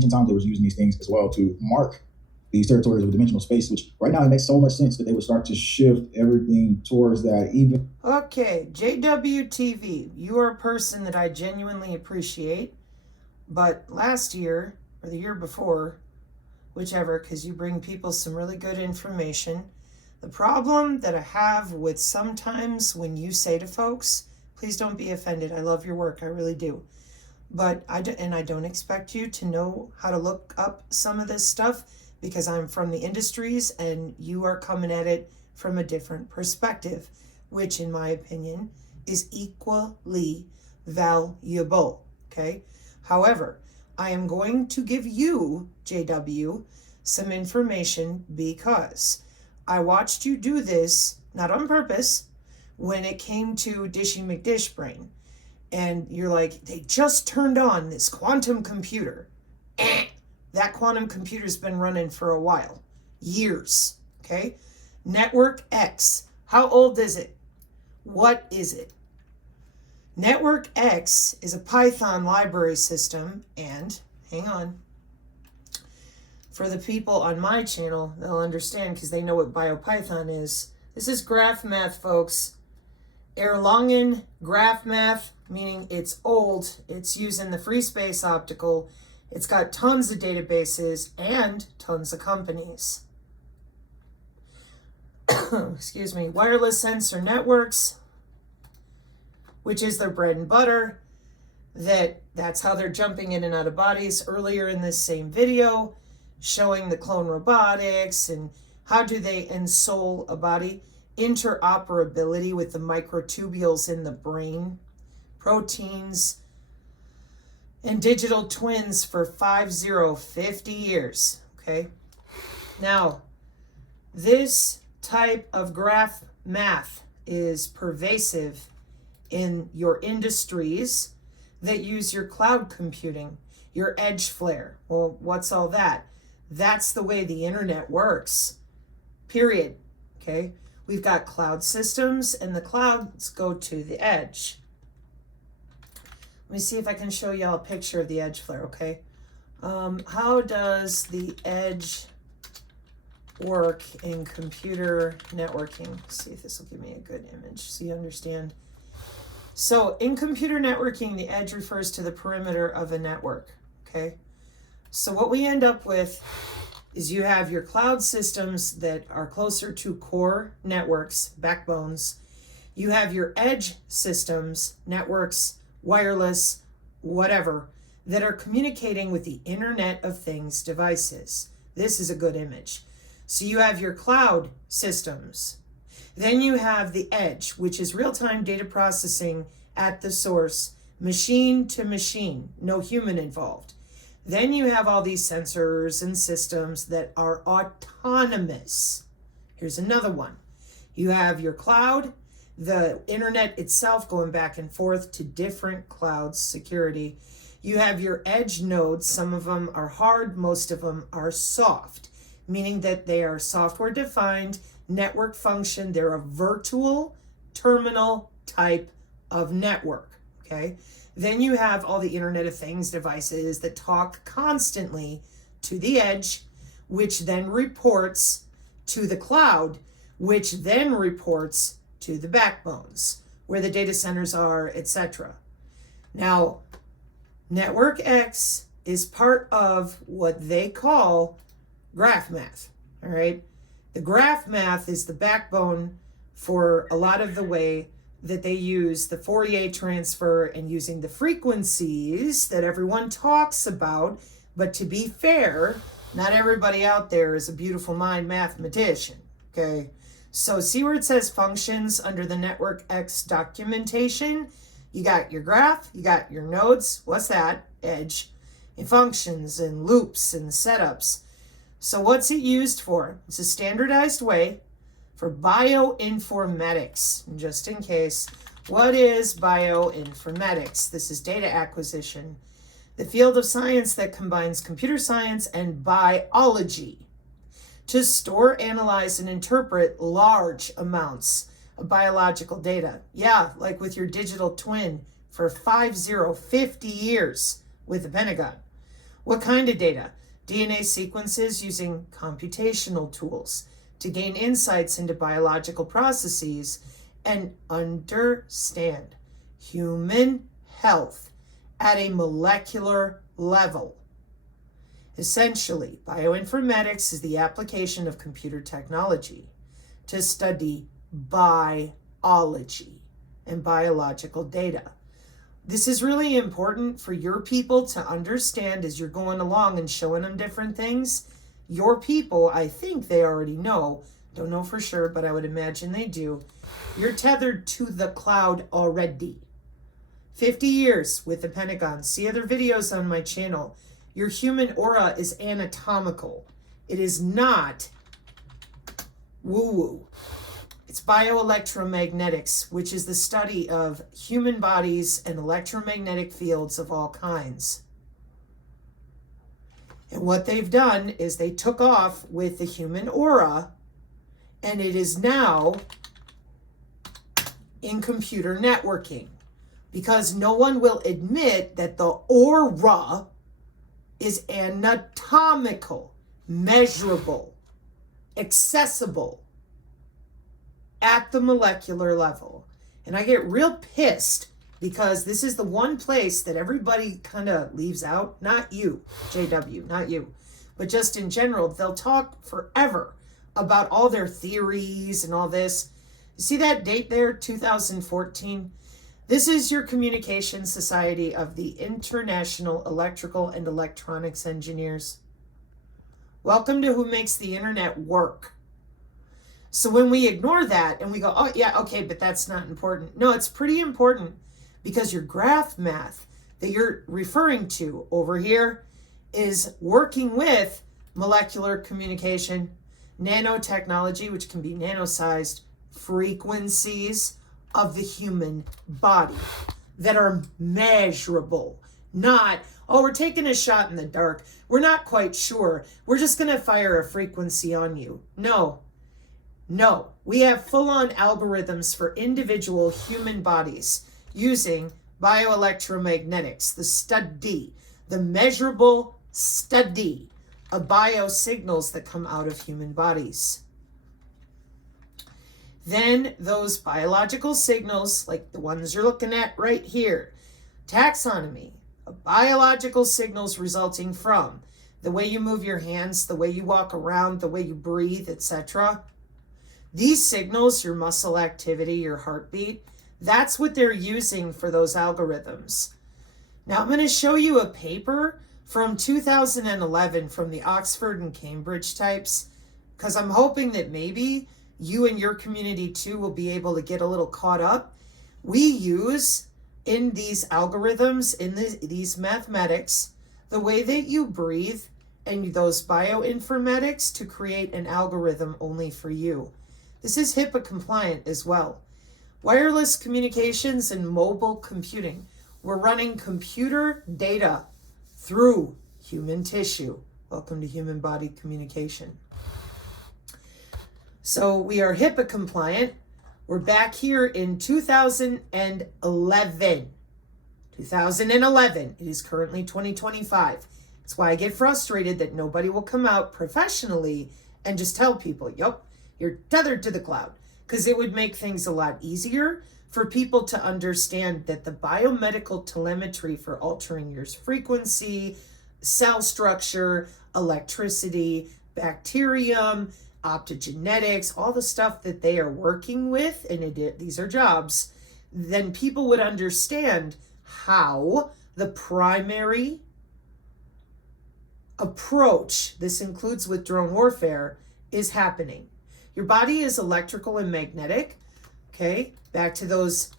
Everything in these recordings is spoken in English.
ancient times, they were using these things as well to mark these territories of dimensional space, which right now it makes so much sense that they would start to shift everything towards that even. Okay, JWtv, you are a person that I genuinely appreciate, but last year, or the year before, whichever, because you bring people some really good information. The problem that I have with sometimes when you say to folks, please don't be offended, I love your work, I really do. But I don't expect you to know how to look up some of this stuff because I'm from the industries and you are coming at it from a different perspective, which in my opinion is equally valuable, okay? However, I am going to give you, JW, some information because I watched you do this, not on purpose, when it came to Dishy McDish Brain. And you're like, they just turned on this quantum computer. That quantum computer's been running for a while. Years, okay? Network X, how old is it? What is it? Network X is a Python library system, and, hang on, for the people on my channel, they'll understand because they know what BioPython is. This is graph math, folks. Erlangen graph math, meaning it's old, it's using the free space optical, it's got tons of databases and tons of companies. Excuse me, wireless sensor networks, which is their bread and butter, that's how they're jumping in and out of bodies. Earlier in this same video, showing the clone robotics and how do they ensoul a body, interoperability with the microtubules in the brain, proteins, and digital twins for 50 years, okay? Now, this type of graph math is pervasive in your industries that use your cloud computing, your edge flare. Well, what's all that? That's the way the internet works, period, okay? We've got cloud systems, and the clouds go to the edge. Let me see if I can show y'all a picture of the edge flare, okay? How does the edge work in computer networking? Let's see if this will give me a good image so you understand. So in computer networking, the edge refers to the perimeter of a network, okay? So what we end up with is you have your cloud systems that are closer to core networks, backbones. You have your edge systems, networks, wireless, whatever, that are communicating with the Internet of Things devices. This is a good image. So you have your cloud systems. Then you have the edge, which is real-time data processing at the source, machine to machine, no human involved. Then you have all these sensors and systems that are autonomous. Here's another one. You have your cloud, the internet itself going back and forth to different clouds, security. You have your edge nodes. Some of them are hard, most of them are soft, meaning that they are software defined, network function. They're a virtual terminal type of network, okay? Then you have all the Internet of Things devices that talk constantly to the edge, which then reports to the cloud, which then reports to the backbones, where the data centers are, etc. Now, Network X is part of what they call graph math, all right? The graph math is the backbone for a lot of the way that they use the Fourier transfer and using the frequencies that everyone talks about. But to be fair, not everybody out there is a beautiful mind mathematician, okay? So see where it says functions under the Network X documentation? You got your graph, you got your nodes, what's that? Edge, and functions and loops and setups. So what's it used for? It's a standardized way for bioinformatics. And just in case, what is bioinformatics? This is data acquisition, the field of science that combines computer science and biology to store, analyze, and interpret large amounts of biological data. Yeah, like with your digital twin for 50 years with the Pentagon. What kind of data? DNA sequences using computational tools to gain insights into biological processes and understand human health at a molecular level. Essentially, bioinformatics is the application of computer technology to study biology and biological data. This is really important for your people to understand as you're going along and showing them different things. Your people, I think they already know, don't know for sure, but I would imagine they do. You're tethered to the cloud already. 50 years with the Pentagon. See other videos on my channel. Your human aura is anatomical. It is not woo-woo. It's bioelectromagnetics, which is the study of human bodies and electromagnetic fields of all kinds. And what they've done is they took off with the human aura, and it is now in computer networking, because no one will admit that the aura is anatomical, measurable, accessible at the molecular level. And I get real pissed because this is the one place that everybody kind of leaves out. Not you, JW, not you. But just in general, they'll talk forever about all their theories and all this. You see that date there, 2014? This is your Communication Society of the International Electrical and Electronics Engineers. Welcome to Who Makes the Internet Work. So when we ignore that and we go, oh yeah, okay, but that's not important. No, it's pretty important, because your graph math that you're referring to over here is working with molecular communication, nanotechnology, which can be nano-sized frequencies of the human body that are measurable. Not, oh, we're taking a shot in the dark. We're not quite sure. We're just going to fire a frequency on you. No, we have full-on algorithms for individual human bodies using bioelectromagnetics, the measurable study of biosignals that come out of human bodies. Then those biological signals, like the ones you're looking at right here, taxonomy of biological signals resulting from the way you move your hands, the way you walk around, the way you breathe, etc. These signals, your muscle activity, your heartbeat, that's what they're using for those algorithms. Now I'm going to show you a paper from 2011 from the Oxford and Cambridge types, because I'm hoping that maybe you and your community too will be able to get a little caught up. We use in these algorithms, in these mathematics, the way that you breathe and those bioinformatics to create an algorithm only for you. This is HIPAA compliant as well. Wireless communications and mobile computing. We're running computer data through human tissue. Welcome to human body communication. So we are HIPAA compliant. We're back here in 2011. 2011. It is currently 2025. That's why I get frustrated that nobody will come out professionally and just tell people, yep, you're tethered to the cloud. Because it would make things a lot easier for people to understand that the biomedical telemetry for altering your frequency, cell structure, electricity, bacterium, optogenetics, all the stuff that they are working with, and these are jobs, then people would understand how the primary approach, this includes with drone warfare, is happening. Your body is electrical and magnetic, okay? Back to those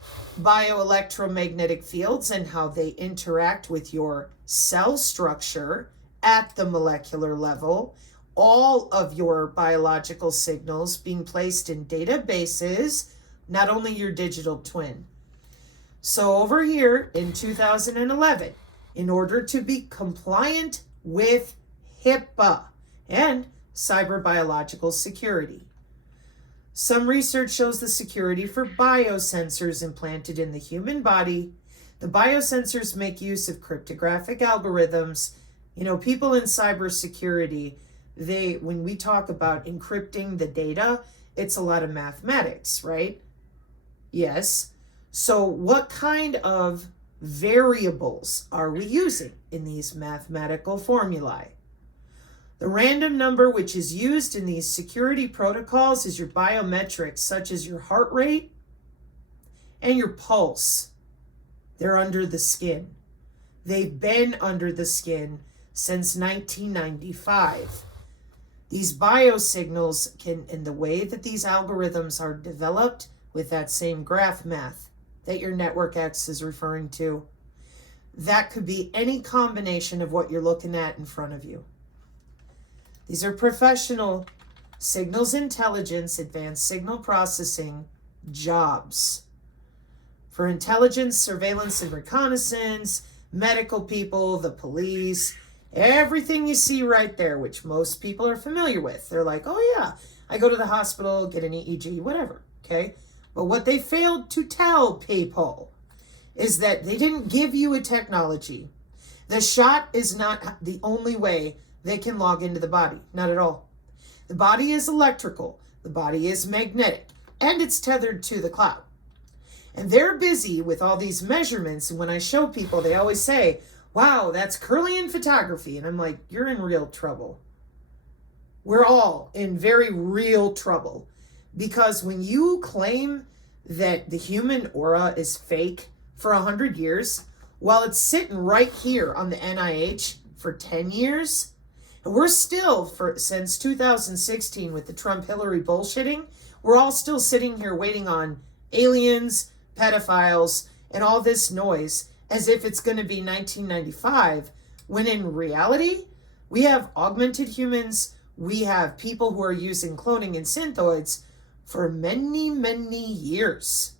bioelectromagnetic fields and how they interact with your cell structure at the molecular level. All of your biological signals being placed in databases, not only your digital twin. So over here in 2011, in order to be compliant with HIPAA and cyber biological security, some research shows the security for biosensors implanted in the human body. The biosensors make use of cryptographic algorithms You know, people in cybersecurity, when we talk about encrypting the data, it's a lot of mathematics, right? Yes. So what kind of variables are we using in these mathematical formulae? The random number which is used in these security protocols is your biometrics, such as your heart rate and your pulse. They're under the skin. They've been under the skin since 1995. These biosignals can, in the way that these algorithms are developed with that same graph math that your network X is referring to, that could be any combination of what you're looking at in front of you. These are professional signals intelligence, advanced signal processing jobs for intelligence, surveillance, and reconnaissance, medical people, the police, everything you see right there, which most people are familiar with. They're like, oh yeah, I go to the hospital, get an EEG, whatever, okay? But what they failed to tell people is that they didn't give you a technology. The shot is not the only way they can log into the body, not at all. The body is electrical, the body is magnetic, and it's tethered to the cloud. And they're busy with all these measurements, and when I show people, they always say, wow, that's Kirlian photography. And I'm like, you're in real trouble. We're all in very real trouble. Because when you claim that the human aura is fake for 100 years, while it's sitting right here on the NIH for 10 years, and we're still, since 2016 with the Trump-Hillary bullshitting, we're all still sitting here waiting on aliens, pedophiles, and all this noise as if it's going to be 1995, when in reality, we have augmented humans, we have people who are using cloning and synthoids for many, many years.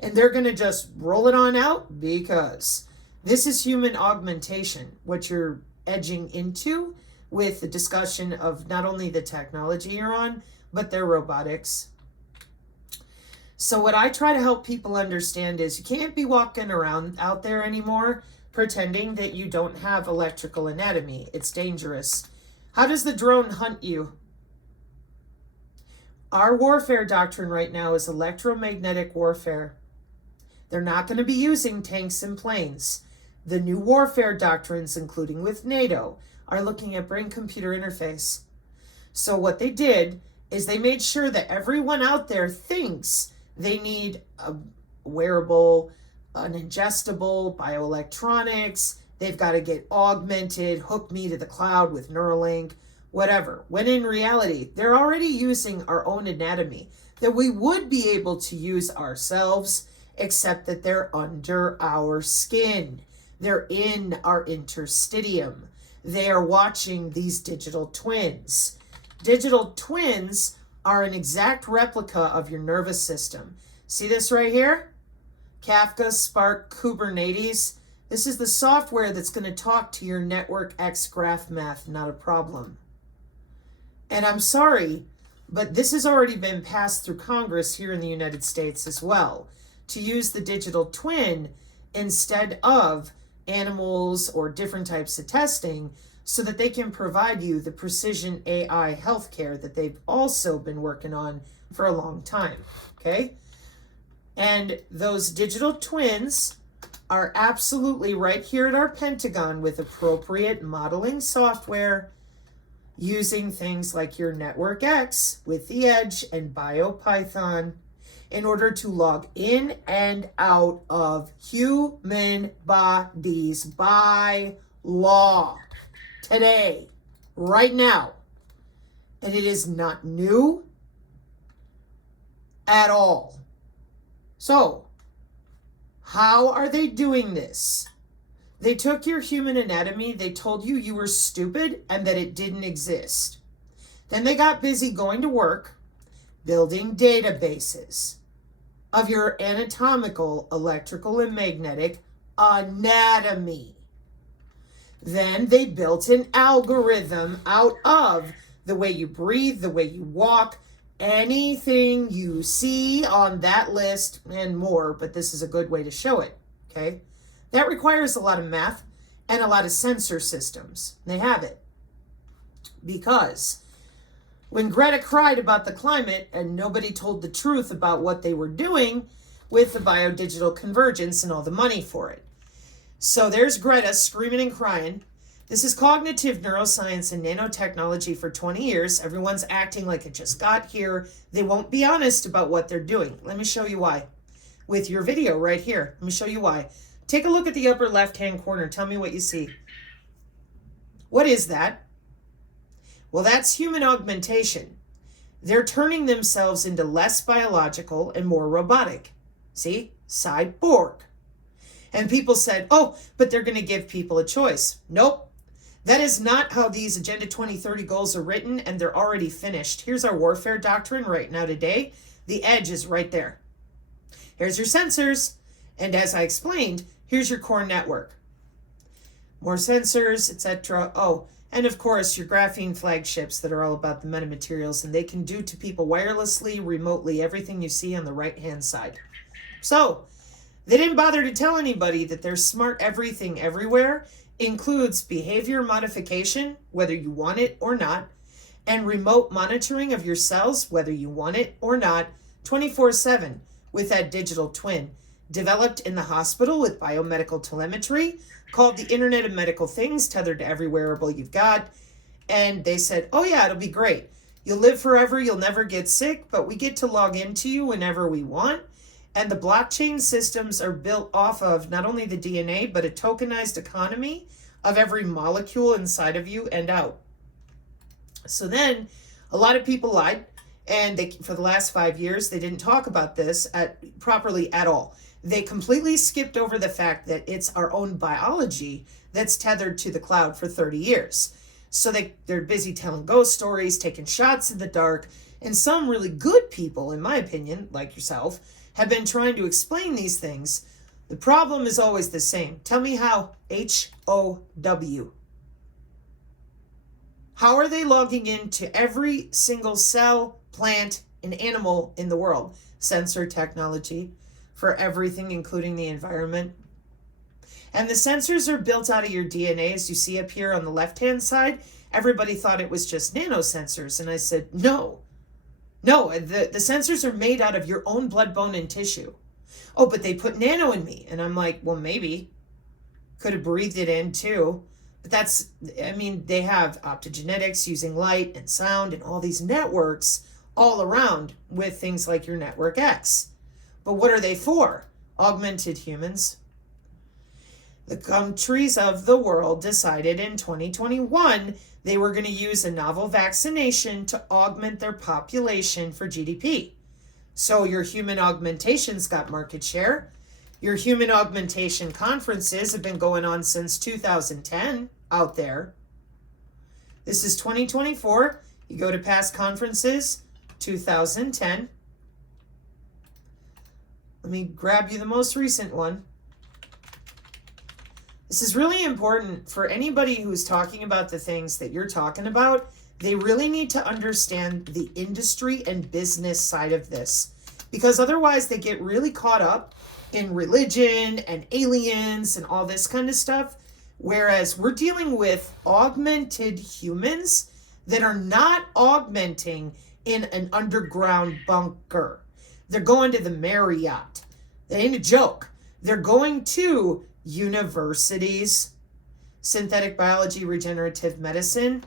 And they're going to just roll it on out because this is human augmentation, what you're edging into with the discussion of not only the technology you're on, but their robotics. So what I try to help people understand is you can't be walking around out there anymore pretending that you don't have electrical anatomy. It's dangerous. How does the drone hunt you? Our warfare doctrine right now is electromagnetic warfare. They're not going to be using tanks and planes. The new warfare doctrines, including with NATO, are looking at brain-computer interface. So what they did is they made sure that everyone out there thinks they need a wearable, an ingestible, bioelectronics. They've got to get augmented, hook me to the cloud with Neuralink, whatever. When in reality, they're already using our own anatomy that we would be able to use ourselves, except that they're under our skin. They're in our interstitium. They are watching these digital twins. Digital twins are an exact replica of your nervous system. See this right here? Kafka, Spark, Kubernetes. This is the software that's going to talk to your network X graph math, not a problem. And I'm sorry, but this has already been passed through Congress here in the United States as well, to use the digital twin instead of animals or different types of testing, so that they can provide you the precision AI healthcare that they've also been working on for a long time, okay? And those digital twins are absolutely right here at our Pentagon with appropriate modeling software using things like your Network X with the Edge and BioPython in order to log in and out of human bodies by law. Today, right now. And it is not new at all. So, how are they doing this? They took your human anatomy, they told you you were stupid and that it didn't exist. Then they got busy going to work, building databases of your anatomical, electrical, and magnetic anatomy. Then they built an algorithm out of the way you breathe, the way you walk, anything you see on that list and more, but this is a good way to show it, okay? That requires a lot of math and a lot of sensor systems. They have it. Because when Greta cried about the climate and nobody told the truth about what they were doing with the biodigital convergence and all the money for it. So there's Greta screaming and crying. This is cognitive neuroscience and nanotechnology for 20 years. Everyone's acting like it just got here. They won't be honest about what they're doing. Let me show you why. With your video right here. Let me show you why. Take a look at the upper left-hand corner. Tell me what you see. What is that? Well, that's human augmentation. They're turning themselves into less biological and more robotic. See? Cyborg. And people said, oh, but they're going to give people a choice. Nope. That is not how these Agenda 2030 goals are written, and they're already finished. Here's our warfare doctrine right now today. The edge is right there. Here's your sensors, and as I explained, here's your core network. More sensors, etc. Oh, and of course, your graphene flagships that are all about the metamaterials, and they can do to people wirelessly, remotely, everything you see on the right-hand side. So, they didn't bother to tell anybody that their smart everything everywhere includes behavior modification, whether you want it or not, and remote monitoring of your cells, whether you want it or not, 24/7 with that digital twin, developed in the hospital with biomedical telemetry, called the Internet of Medical Things, tethered to every wearable you've got. And they said, oh yeah, it'll be great. You'll live forever, you'll never get sick, but we get to log into you whenever we want. And the blockchain systems are built off of not only the DNA, but a tokenized economy of every molecule inside of you and out. So then a lot of people lied, and they, for the last 5 years, they didn't talk about this properly at all. They completely skipped over the fact that it's our own biology that's tethered to the cloud for 30 years. So they're busy telling ghost stories, taking shots in the dark, and some really good people, in my opinion, like yourself, have been trying to explain these things. The problem is always the same. Tell me how. HOW. How are they logging into every single cell, plant, and animal in the world? Sensor technology for everything, including the environment. And the sensors are built out of your DNA, as you see up here on the left-hand side. Everybody thought it was just nanosensors, and I said, no. No, the sensors are made out of your own blood, bone, and tissue. Oh, but they put nano in me. And I'm like, well, maybe. Could have breathed it in too. But that's, I mean, they have optogenetics using light and sound and all these networks all around with things like your Network X. But what are they for? Augmented humans. The countries of the world decided in 2021 they were going to use a novel vaccination to augment their population for GDP. So your human augmentation's got market share. Your human augmentation conferences have been going on since 2010 out there. This is 2024. You go to past conferences, 2010. Let me grab you the most recent one. This is really important for anybody who's talking about the things that you're talking about. They really need to understand the industry and business side of this, because otherwise they get really caught up in religion and aliens and all this kind of stuff, whereas we're dealing with augmented humans that are not augmenting in an underground bunker. They're going to the Marriott. That ain't a joke. They're going to universities, synthetic biology, regenerative medicine.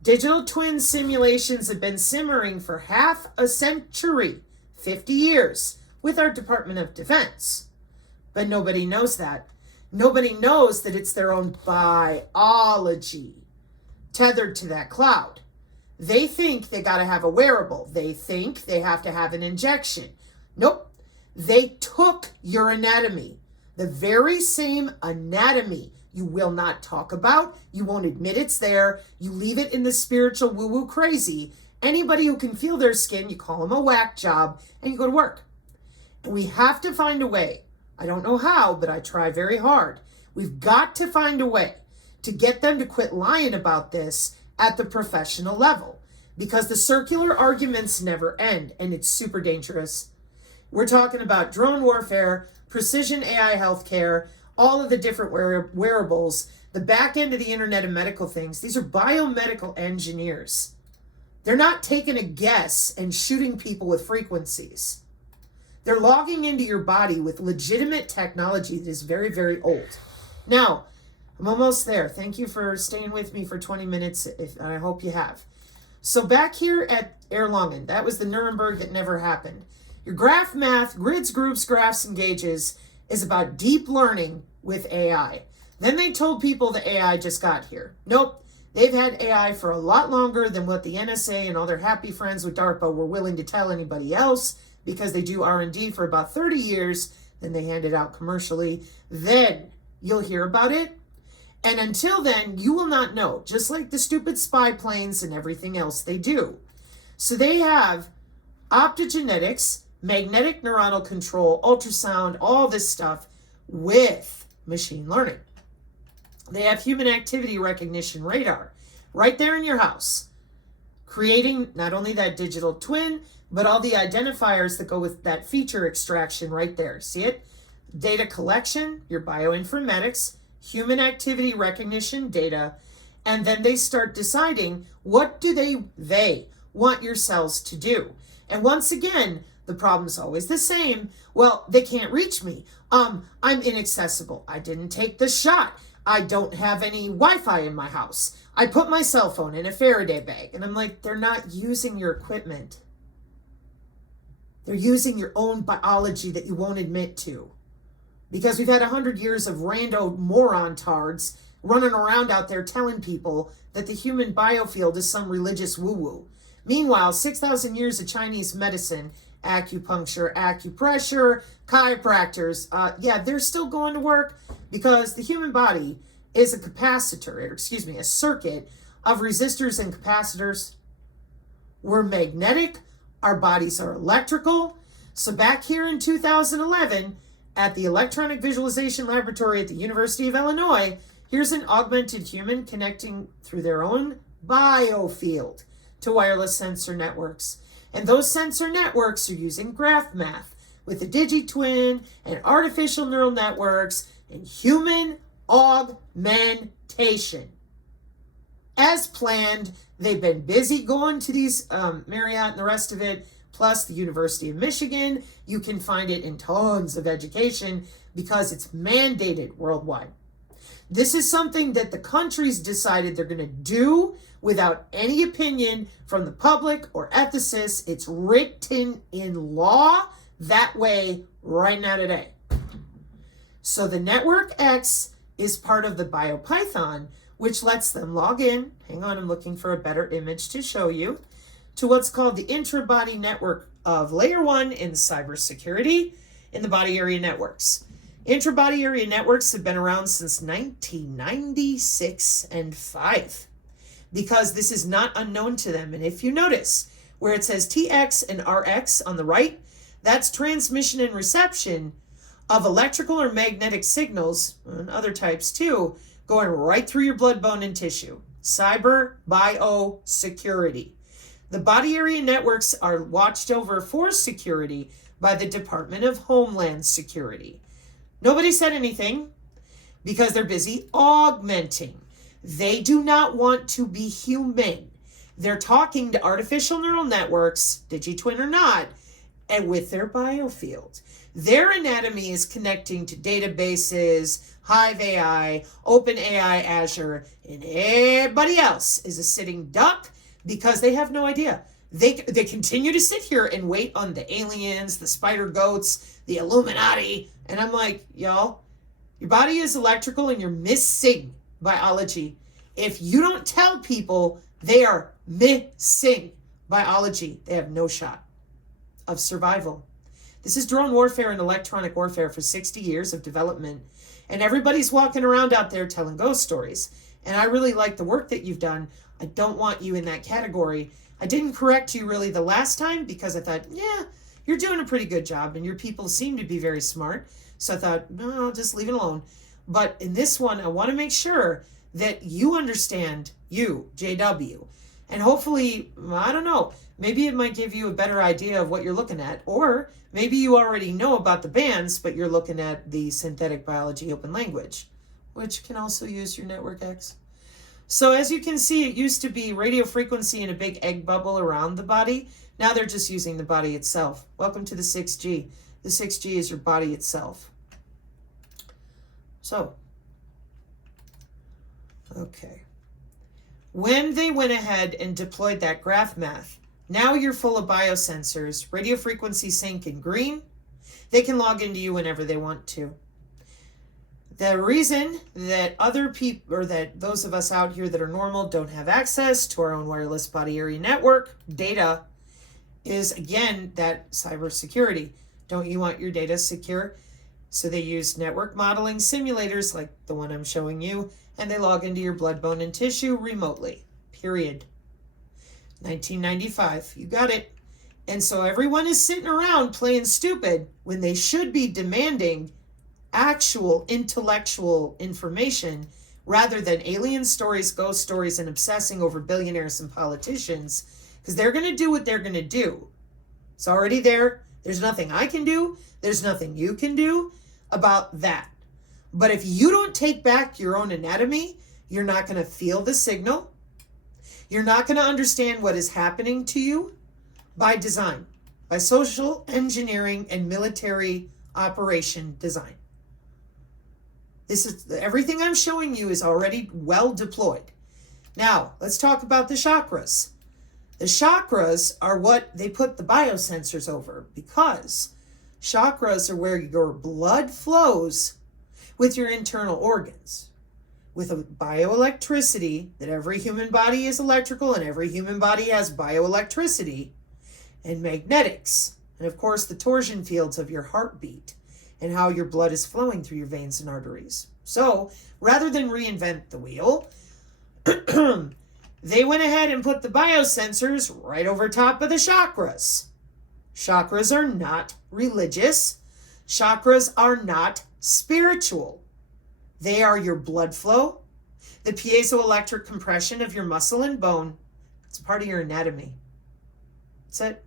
Digital twin simulations have been simmering for half a century, 50 years, with our Department of Defense. But nobody knows that. Nobody knows that it's their own biology tethered to that cloud. They think they got to have a wearable. They think they have to have an injection. Nope. They took your anatomy. The very same anatomy you will not talk about. You won't admit it's there. You leave it in the spiritual woo-woo crazy. Anybody who can feel their skin, you call them a whack job, and you go to work. And we have to find a way. I don't know how, but I try very hard. We've got to find a way to get them to quit lying about this at the professional level, because the circular arguments never end, and it's super dangerous. We're talking about drone warfare, precision AI healthcare, all of the different wearables, the back end of the Internet of Medical Things. These are biomedical engineers. They're not taking a guess and shooting people with frequencies. They're logging into your body with legitimate technology that is very, very old. Now, I'm almost there. Thank you for staying with me for 20 minutes. I hope you have. So back here at Erlangen, that was the Nuremberg that never happened. Your graph math, grids, groups, graphs, and gauges is about deep learning with AI. Then they told people the AI just got here. Nope. They've had AI for a lot longer than what the NSA and all their happy friends with DARPA were willing to tell anybody else, because they do R&D for about 30 years, then they hand it out commercially. Then you'll hear about it. And until then, you will not know, just like the stupid spy planes and everything else they do. So they have optogenetics, magnetic neuronal control, ultrasound, all this stuff with machine learning. They have human activity recognition radar right there in your house, creating not only that digital twin, but all the identifiers that go with that feature extraction right there. See it? Data collection, your bioinformatics, human activity recognition data, and then they start deciding what do they want your cells to do. And once again, the problem's always the same. Well, they can't reach me. I'm inaccessible. I didn't take the shot. I don't have any Wi-Fi in my house. I put my cell phone in a Faraday bag. And I'm like, they're not using your equipment. They're using your own biology that you won't admit to. Because we've had 100 years of rando moron tards running around out there telling people that the human biofield is some religious woo-woo. Meanwhile, 6,000 years of Chinese medicine, acupuncture, acupressure, chiropractors, they're still going to work because the human body is a a circuit of resistors and capacitors. We're magnetic. Our bodies are electrical. So back here in 2011, at the Electronic Visualization Laboratory at the University of Illinois, here's an augmented human connecting through their own biofield to wireless sensor networks. And those sensor networks are using graph math with the DigiTwin and artificial neural networks and human augmentation. As planned, they've been busy going to these Marriott and the rest of it, plus the University of Michigan. You can find it in tons of education because it's mandated worldwide. This is something that the countries decided they're going to do without any opinion from the public or ethicists. It's written in law that way right now today. So the Network X is part of the BioPython, which lets them log in. Hang on, I'm looking for a better image to show you. To what's called the intra-body network of layer 1 in cybersecurity in the body area networks. Intra-body area networks have been around since 1996 and 5 because this is not unknown to them. And if you notice where it says TX and RX on the right, that's transmission and reception of electrical or magnetic signals, and other types too, going right through your blood, bone, and tissue. Cyber biosecurity. The body area networks are watched over for security by the Department of Homeland Security. Nobody said anything because they're busy augmenting. They do not want to be human. They're talking to artificial neural networks, DigiTwin or not, and with their biofield. Their anatomy is connecting to databases, Hive AI, OpenAI, Azure, and everybody else is a sitting duck because they have no idea. They continue to sit here and wait on the aliens, the spider goats, the Illuminati. And I'm like, y'all, your body is electrical and you're missing biology. If you don't tell people they are missing biology, they have no shot of survival. This is drone warfare and electronic warfare for 60 years of development. And everybody's walking around out there telling ghost stories. And I really like the work that you've done. I don't want you in that category. I didn't correct you really the last time because I thought, yeah, you're doing a pretty good job and your people seem to be very smart. So I thought, no, I'll just leave it alone. But in this one, I want to make sure that you understand, you, JW, And hopefully, I don't know, maybe it might give you a better idea of what you're looking at. Or maybe you already know about the bands, but you're looking at the synthetic biology open language, which can also use your network X. So as you can see, it used to be radio frequency in a big egg bubble around the body. Now they're just using the body itself. Welcome to the 6G. The 6G is your body itself. So, okay. When they went ahead and deployed that graph math, now you're full of biosensors, radio frequency sync in green. They can log into you whenever they want to. The reason that other people, or that those of us out here that are normal don't have access to our own wireless body area network data is, again, that cybersecurity. Don't you want your data secure? So they use network modeling simulators like the one I'm showing you, and they log into your blood, bone, and tissue remotely, period. 1995, you got it. And so everyone is sitting around playing stupid when they should be demanding actual intellectual information rather than alien stories, ghost stories, and obsessing over billionaires and politicians, because they're going to do what they're going to do. It's already there. There's nothing I can do. There's nothing you can do about that. But if you don't take back your own anatomy, you're not going to feel the signal. You're not going to understand what is happening to you by design, by social engineering and military operation design. This is everything I'm showing you is already well deployed. Now, let's talk about the chakras. The chakras are what they put the biosensors over, because chakras are where your blood flows with your internal organs. With a bioelectricity, that every human body is electrical and every human body has bioelectricity and magnetics. And of course, the torsion fields of your heartbeat and how your blood is flowing through your veins and arteries. So rather than reinvent the wheel, they went ahead and put the biosensors right over top of the chakras. Chakras are not religious. Chakras are not spiritual. They are your blood flow, the piezoelectric compression of your muscle and bone. It's part of your anatomy. That's it.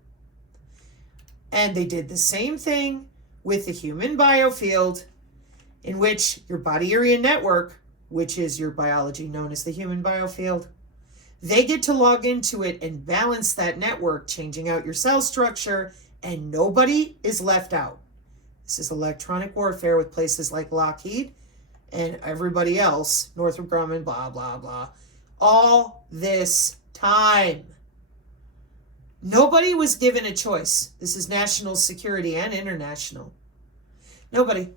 And they did the same thing with the human biofield, in which your body area network, which is your biology known as the human biofield, they get to log into it and balance that network, changing out your cell structure, and nobody is left out. This is electronic warfare with places like Lockheed and everybody else, Northrop Grumman, blah, blah, blah, all this time. Nobody was given a choice. This is national security and international. Nobody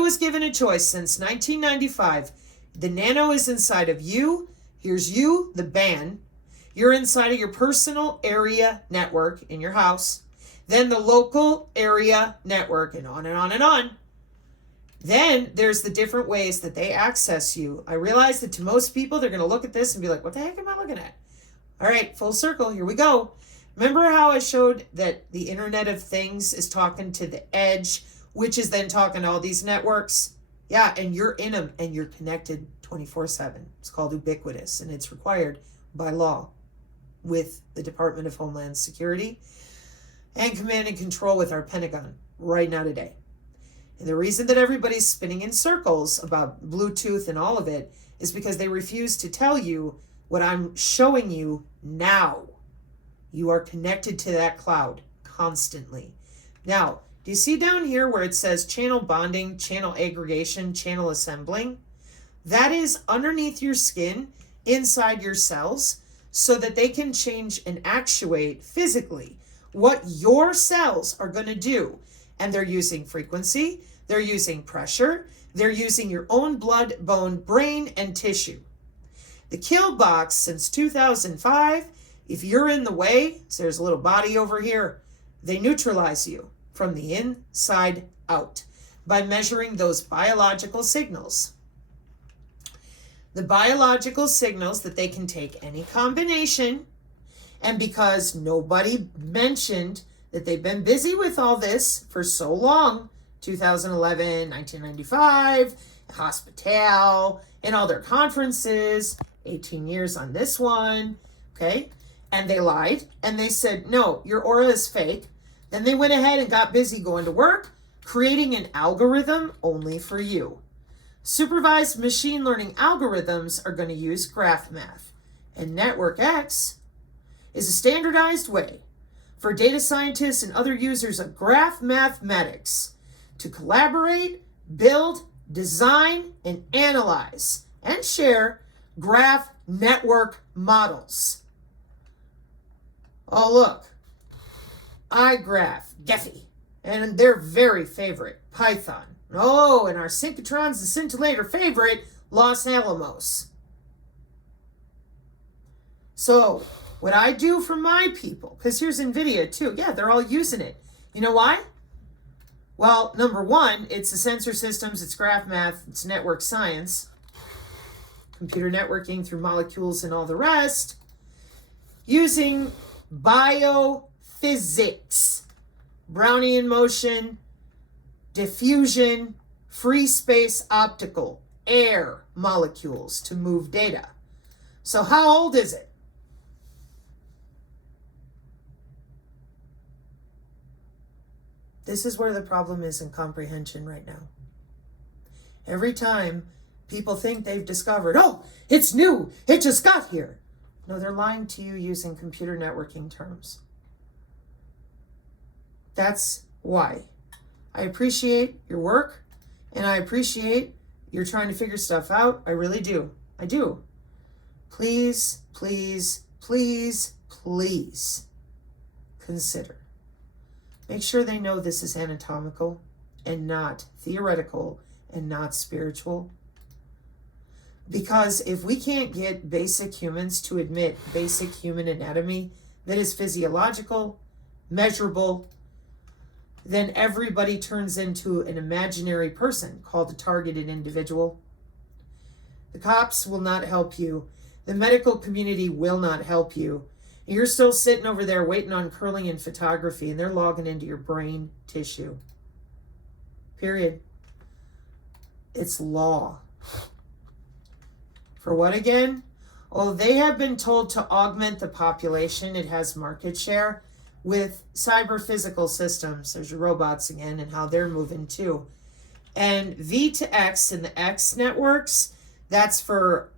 was given a choice since 1995. The nano is inside of you. Here's you, the band. You're inside of your personal area network in your house. Then the local area network, and on and on and on. Then there's the different ways that they access you. I realize that to most people, they're going to look at this and be like, what the heck am I looking at? All right, full circle, here we go. Remember how I showed that the Internet of Things is talking to the edge, which is then talking to all these networks? Yeah, and you're in them and you're connected 24/7. It's called ubiquitous, and it's required by law with the Department of Homeland Security and command and control with our Pentagon right now today. And the reason that everybody's spinning in circles about Bluetooth and all of it is because they refuse to tell you what I'm showing you now. You are connected to that cloud constantly. Now, do you see down here where it says channel bonding, channel aggregation, channel assembling? That is underneath your skin, inside your cells, so that they can change and actuate physically what your cells are going to do. And they're using frequency, they're using pressure, they're using your own blood, bone, brain, and tissue. The kill box since 2005, if you're in the way, so there's a little body over here, they neutralize you from the inside out by measuring those biological signals. The biological signals that they can take any combination, and because nobody mentioned that they've been busy with all this for so long, 2011, 1995, Hospital, and all their conferences, 18 years on this one, okay? And they lied, and they said, no, your aura is fake. Then they went ahead and got busy going to work, creating an algorithm only for you. Supervised machine learning algorithms are going to use graph math, and Network X is a standardized way for data scientists and other users of graph mathematics to collaborate, build, design, and analyze and share graph network models. Oh, look, iGraph, Gephi, and their very favorite, Python. Oh, and our synchrotrons and scintillator favorite, Los Alamos. So, what I do for my people, because here's NVIDIA too. Yeah, they're all using it. You know why? Well, number one, it's the sensor systems, it's graph math, it's network science, computer networking through molecules and all the rest, using biophysics, Brownian motion, diffusion, free space optical, air molecules to move data. So how old is it? This is where the problem is in comprehension right now. Every time people think they've discovered, oh, it's new, it just got here. No, they're lying to you using computer networking terms. That's why. I appreciate your work, and I appreciate you're trying to figure stuff out. I really do. I do. Please, please, please, please consider. Make sure they know this is anatomical and not theoretical and not spiritual. Because if we can't get basic humans to admit basic human anatomy that is physiological, measurable, then everybody turns into an imaginary person called a targeted individual. The cops will not help you. The medical community will not help you. You're still sitting over there waiting on curling and photography, and they're logging into your brain tissue. Period. It's law. For what again? Oh, they have been told to augment the population. It has market share with cyber physical systems. There's your robots again and how they're moving too. And V to X and the X networks, that's for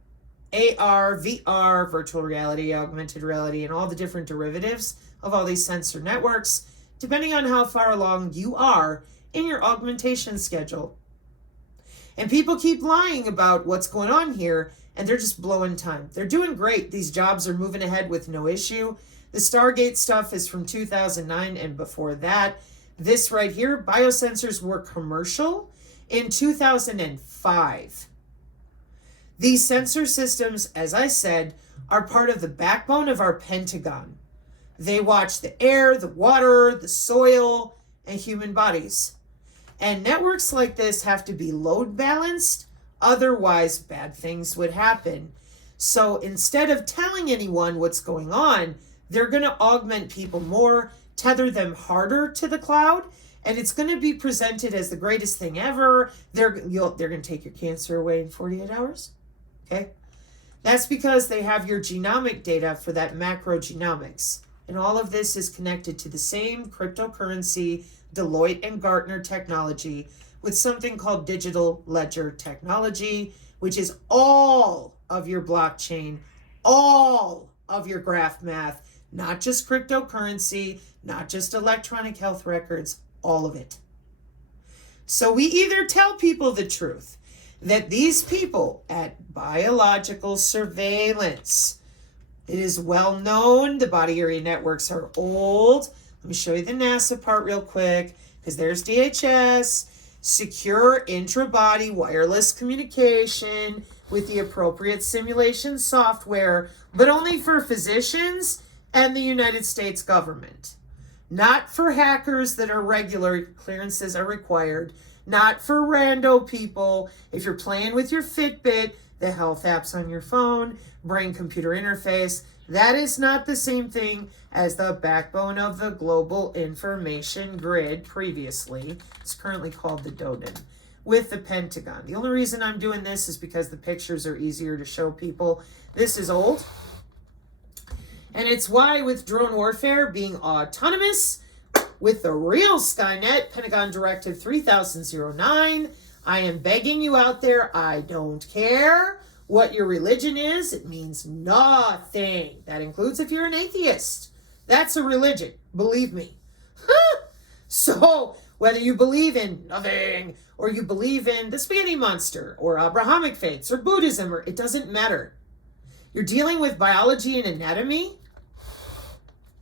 AR, VR, virtual reality, augmented reality, and all the different derivatives of all these sensor networks, depending on how far along you are in your augmentation schedule. And people keep lying about what's going on here, and they're just blowing time. They're doing great. These jobs are moving ahead with no issue. The Stargate stuff is from 2009 and before that. This right here, biosensors were commercial in 2005. These sensor systems, as I said, are part of the backbone of our Pentagon. They watch the air, the water, the soil, and human bodies. And networks like this have to be load balanced, otherwise bad things would happen. So instead of telling anyone what's going on, they're going to augment people more, tether them harder to the cloud, and it's going to be presented as the greatest thing ever. They're going to take your cancer away in 48 hours. Okay? That's because they have your genomic data for that macrogenomics. And all of this is connected to the same cryptocurrency, Deloitte and Gartner technology, with something called digital ledger technology, which is all of your blockchain, all of your graph math, not just cryptocurrency, not just electronic health records, all of it. So we either tell people the truth, that these people at biological surveillance, it is well known, the body area networks are old. Let me show you the NASA part real quick, because there's DHS, secure intra-body wireless communication with the appropriate simulation software, but only for physicians and the United States government. Not for hackers that are regular, clearances are required. Not for rando people. If you're playing with your Fitbit, the health apps on your phone, brain computer interface, that is not the same thing as the backbone of the global information grid previously. It's currently called the DODIN with the Pentagon. The only reason I'm doing this is because the pictures are easier to show people. This is old. And it's why with drone warfare being autonomous, with the real Skynet, Pentagon Directive 3009, I am begging you out there, I don't care what your religion is, it means nothing. That includes if you're an atheist. That's a religion, believe me. So, whether you believe in nothing, or you believe in the spaghetti monster, or Abrahamic faiths, or Buddhism, or it doesn't matter. You're dealing with biology and anatomy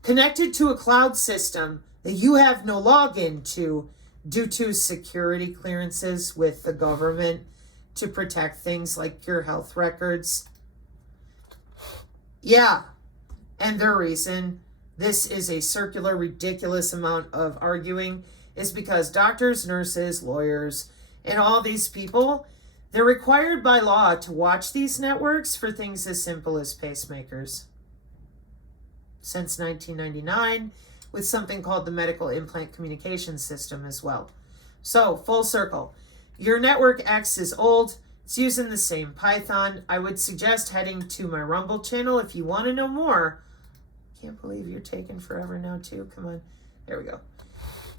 connected to a cloud system that you have no login to due to security clearances with the government to protect things like your health records. Yeah, and the reason this is a circular, ridiculous amount of arguing is because doctors, nurses, lawyers, and all these people, they're required by law to watch these networks for things as simple as pacemakers. Since 1999, with something called the Medical Implant Communication System as well. So, full circle. Your Network X is old. It's using the same Python. I would suggest heading to my Rumble channel if you want to know more. Can't believe you're taking forever now, too. Come on. There we go.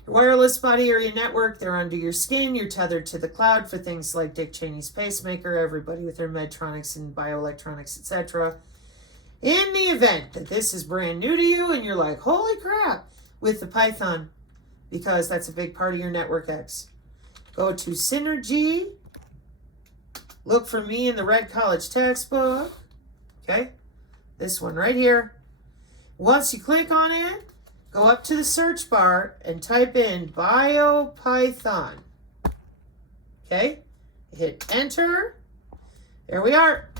Your wireless body area network, they're under your skin. You're tethered to the cloud for things like Dick Cheney's pacemaker, everybody with their Medtronics and bioelectronics, etc. In the event that this is brand new to you and you're like, holy crap, with the Python, because that's a big part of your Network X, go to Synergy, look for me in the Red College textbook, okay, this one right here. Once you click on it, go up to the search bar and type in BioPython, okay, hit enter, there we are.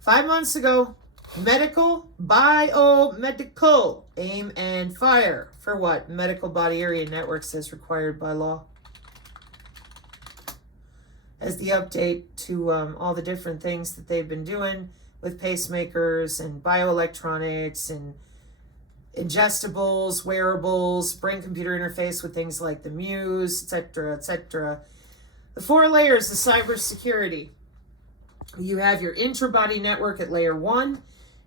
5 months ago, medical, biomedical, aim and fire. For what? Medical body area networks as required by law. As the update to all the different things that they've been doing with pacemakers and bioelectronics and ingestibles, wearables, brain-computer interface with things like the Muse, etc., etc. The 4 layers of cybersecurity. You have your intra-body network at layer 1,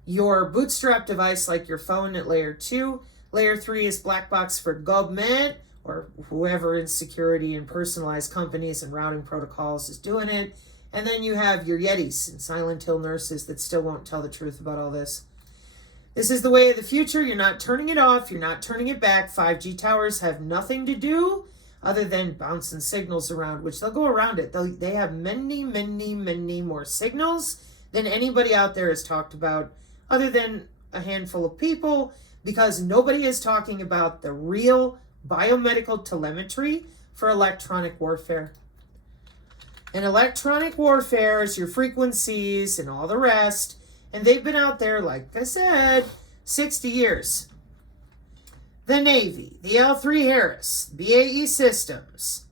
your bootstrap device like your phone at layer 2. Layer 3 is black box for government, or whoever in security and personalized companies and routing protocols is doing it. And then you have your Yetis and Silent Hill nurses that still won't tell the truth about all this. This is the way of the future. You're not turning it off. You're not turning it back. 5G towers have nothing to do other than bouncing signals around, which they'll go around it. They have many, many, many more signals than anybody out there has talked about, other than a handful of people, because nobody is talking about the real biomedical telemetry for electronic warfare. And electronic warfare is your frequencies and all the rest, and they've been out there, like I said, 60 years. The Navy, the L3 Harris, BAE Systems,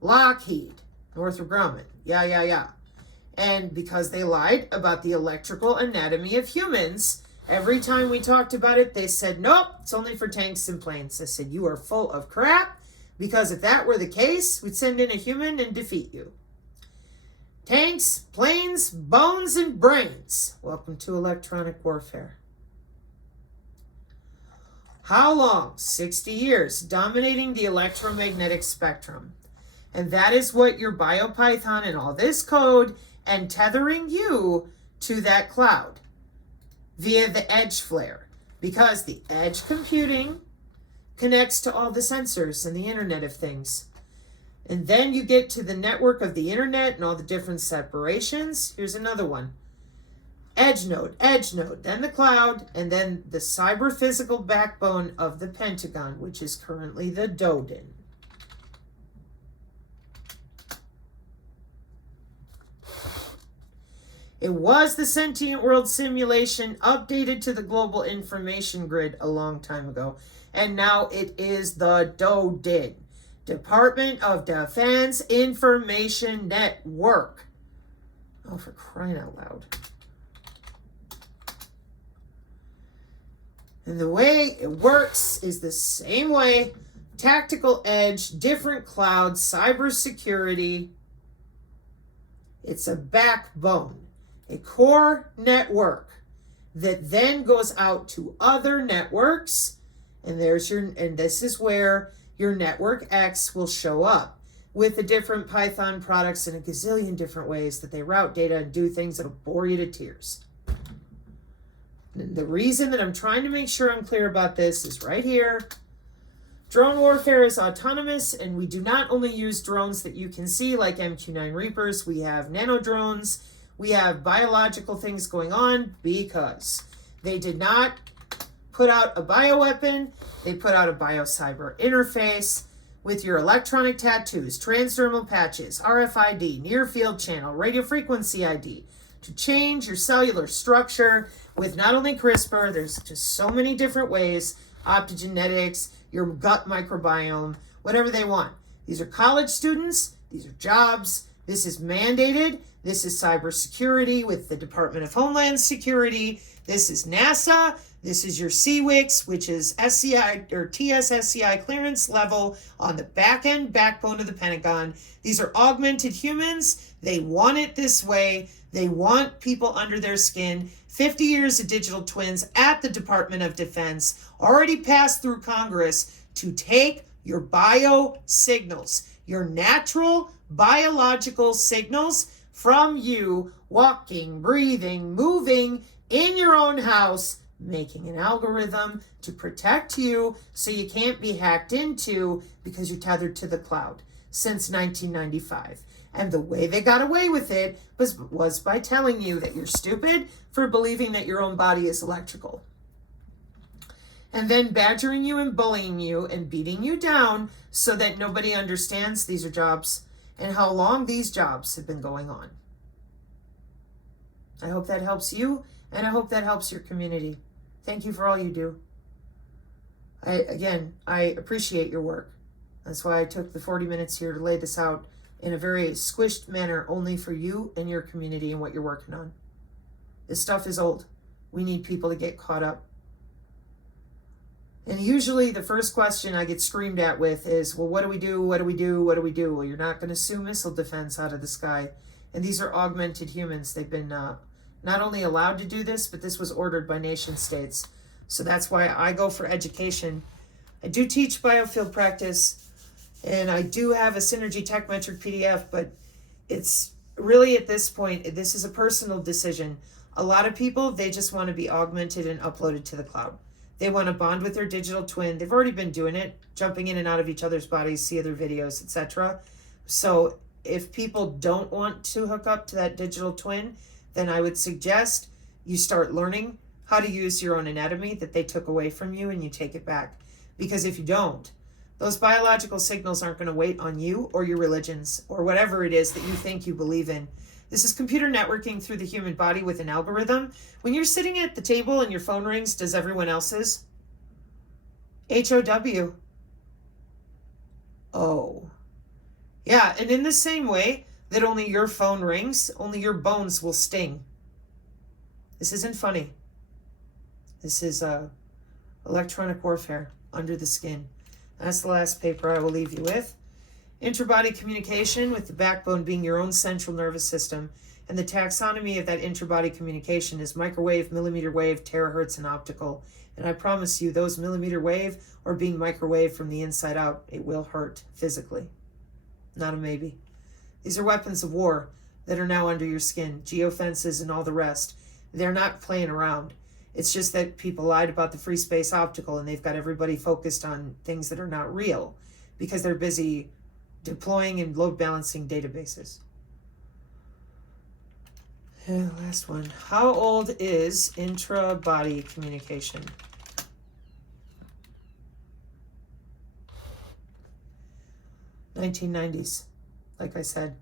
Lockheed, Northrop Grumman, yeah. And because they lied about the electrical anatomy of humans, every time we talked about it, they said, nope, it's only for tanks and planes. I said, you are full of crap, because if that were the case, we'd send in a human and defeat you. Tanks, planes, bones, and brains. Welcome to electronic warfare. How long? 60 years, dominating the electromagnetic spectrum. And that is what your BioPython and all this code and tethering you to that cloud via the edge flare. Because the edge computing connects to all the sensors and the Internet of Things. And then you get to the network of the Internet and all the different separations. Here's another one. Edge node, then the cloud, and then the cyber-physical backbone of the Pentagon, which is currently the DODIN. It was the Sentient World Simulation updated to the Global Information Grid a long time ago, and now it is the DODIN, Department of Defense Information Network. Oh, for crying out loud. And the way it works is the same way. Tactical edge, different clouds, cybersecurity. It's a backbone, a core network that then goes out to other networks. And this is where your network X will show up with the different Python products in a gazillion different ways that they route data and do things that'll bore you to tears. And the reason that I'm trying to make sure I'm clear about this is right here. Drone warfare is autonomous, and we do not only use drones that you can see like MQ-9 Reapers. We have nano drones. We have biological things going on because they did not put out a bioweapon. They put out a biocyber interface with your electronic tattoos, transdermal patches, RFID, near field channel, radio frequency ID to change your cellular structure with not only CRISPR, there's just so many different ways, optogenetics, your gut microbiome, whatever they want. These are college students, these are jobs, this is mandated, this is cybersecurity with the Department of Homeland Security, this is NASA, this is your CWICS, which is SCI or TSSCI clearance level on the back end backbone of the Pentagon. These are augmented humans. They want it this way. They want people under their skin. 50 years of digital twins at the Department of Defense already passed through Congress to take your bio signals, your natural biological signals from you walking, breathing, moving in your own house, making an algorithm to protect you so you can't be hacked into because you're tethered to the cloud since 1995. And the way they got away with it was by telling you that you're stupid for believing that your own body is electrical. And then badgering you and bullying you and beating you down so that nobody understands these are jobs and how long these jobs have been going on. I hope that helps you, and I hope that helps your community. Thank you for all you do. I appreciate your work. That's why I took the 40 minutes here to lay this out in a very squished manner only for you and your community and what you're working on. This stuff is old. We need people to get caught up. And usually the first question I get screamed at with is, well, what do we do? What do we do? What do we do? Well, you're not going to sue missile defense out of the sky. And these are augmented humans. They've been not only allowed to do this, but this was ordered by nation states. So that's why I go for education. I do teach biofield practice, and I do have a Synergy Tech Metric PDF, but it's really at this point, this is a personal decision. A lot of people, they just want to be augmented and uploaded to the cloud. They want to bond with their digital twin. They've already been doing it, jumping in and out of each other's bodies, see other videos, etc. So if people don't want to hook up to that digital twin, then I would suggest you start learning how to use your own anatomy that they took away from you and you take it back. Because if you don't, those biological signals aren't going to wait on you or your religions or whatever it is that you think you believe in. This is computer networking through the human body with an algorithm. When you're sitting at the table and your phone rings, does everyone else's? HOW. Oh. Yeah, and in the same way that only your phone rings, only your bones will sting. This isn't funny. This is electronic warfare under the skin. That's the last paper I will leave you with. Interbody communication, with the backbone being your own central nervous system, and the taxonomy of that interbody communication is microwave, millimeter wave, terahertz, and optical. And I promise you, those millimeter wave or being microwave from the inside out, it will hurt physically. Not a maybe. These are weapons of war that are now under your skin, geofences and all the rest. They're not playing around. It's just that people lied about the free space optical and they've got everybody focused on things that are not real because they're busy deploying and load balancing databases. Last one. How old is intra-body communication? '90s, like I said.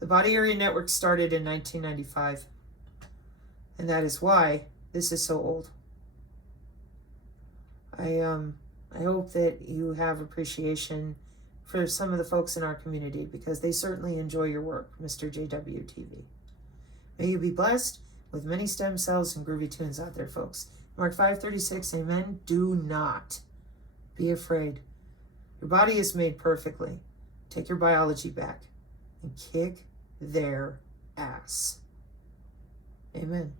The body area network started in 1995. And that is why this is so old. I hope that you have appreciation for some of the folks in our community because they certainly enjoy your work, Mr. JWtv. May you be blessed with many stem cells and groovy tunes out there, folks. Mark 5:36, amen. Do not be afraid. Your body is made perfectly. Take your biology back and kick their ass. Amen.